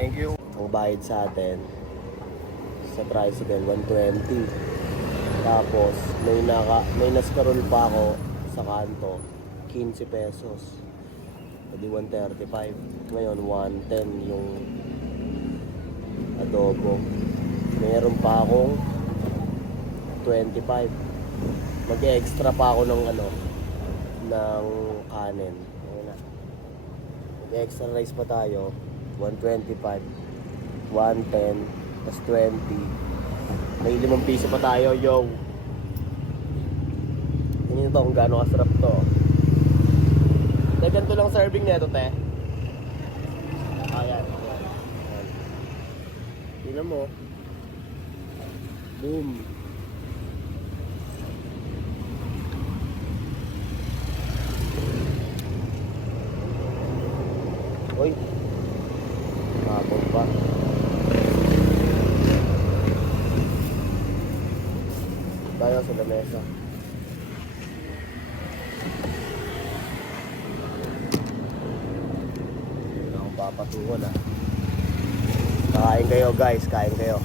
Thank you. Ang bayad sa atin sa tricycle 120. Tapos may naskarol pa ako sa kanto 15 pesos. Pwede 135. Ngayon 110 yung adobo. Meron pa akong 25. Mag-extra pa ako ng ng kanin. Ayun na. Mag-extra rice pa tayo. 125, 110, plus 20. May 5 piso pa tayo, yo. Tingnan nyo kung gaano kasarap to. Ganito lang serving nito, te. Ayan. Tingnan mo. Boom. Uy. Kapag pa. Tayo sa lamesa. Hindi na akong papatungan ah. Kain kayo guys, kain kayo.